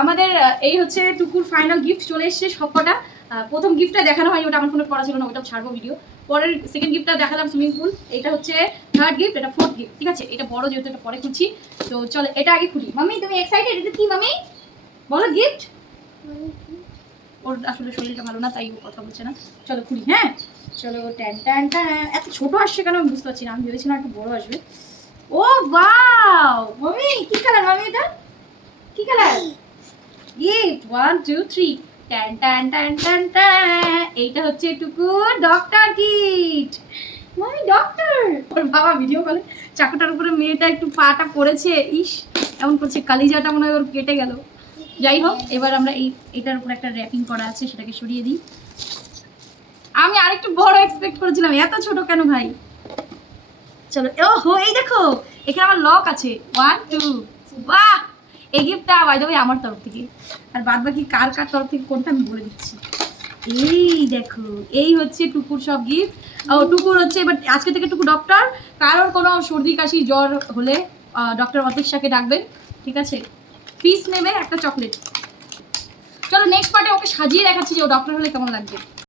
আমাদের এই হচ্ছে টুকুর ফাইনাল গিফট চলে এসেছে সবকটা। প্রথম গিফটটা দেখানো হয়নি, ওটা আমার ফোনে পড়া ছিল না, ওটা ছাড়বো ভিডিও। পরের সেকেন্ড গিফটটা দেখালাম সুইমিং পুল, এটা হচ্ছে থার্ড গিফট, এটা ফোর্থ গিফট। ঠিক আছে, এটা বড় যেহেতু এটা পরে খুলছি, তো চলো এটা আগে খুলি। মাম্মি তুমি এক্সাইটেড? এটা কি মাম্মি বলো গিফট? ওর আসলে শরীরটা ভালো না তাই ও কথা বলছে না। চলো খুলি। হ্যাঁ চলো। Tan tan tan. এত ছোট আসছে কেন আমি বুঝতে পারছি না, আমি ভেবেছিলাম একটু বড় আসবে। ও ওয়াও মাম্মি, কি কালার মাম্মি এটা? কি কালার? গিফট 1 2 3 টান টান টান টান টান। এইটা হচ্ছে টুকুর ডক্টর কিট। মামি ডক্টর। ওর বাবা ভিডিও কলে চাকুটার উপরে মেয়েটা একটু পাটা পড়েছে, ইস এমন করছে কালিজাটা মনে হয় ওর কেটে গেল। যাই হোক, এবার আমরা এটার উপর একটা র্যাপিং করা আছে, সেটাকে সরিয়ে দিই। আমি আরেকটু বড় এক্সপেক্ট করেছিলাম, এত ছোট কেন ভাই? চলো। ও হো, এই দেখো এখানে আমার লক আছে 1 2। বাহ, এই গিফটটা বাই দ্য ওয়ে আমার তরফ থেকে, আর বাদ বাকি কার কার তরফ থেকে কোনটা আমি বলে দিচ্ছি। এই দেখো, এই হচ্ছে টুকুর সব গিফট। ও টুকুর হচ্ছে এবার আজকে থেকে টুকু ডক্টর। কারোর কোনো সর্দি কাশি জ্বর হলে ডক্টর অতীক্ষাকে ডাকবেন, ঠিক আছে? ফিস নেবে একটা চকলেট। চলো নেক্সট পার্টে ওকে সাজিয়ে দেখাচ্ছি যে ও ডক্টর হলে কেমন লাগবে।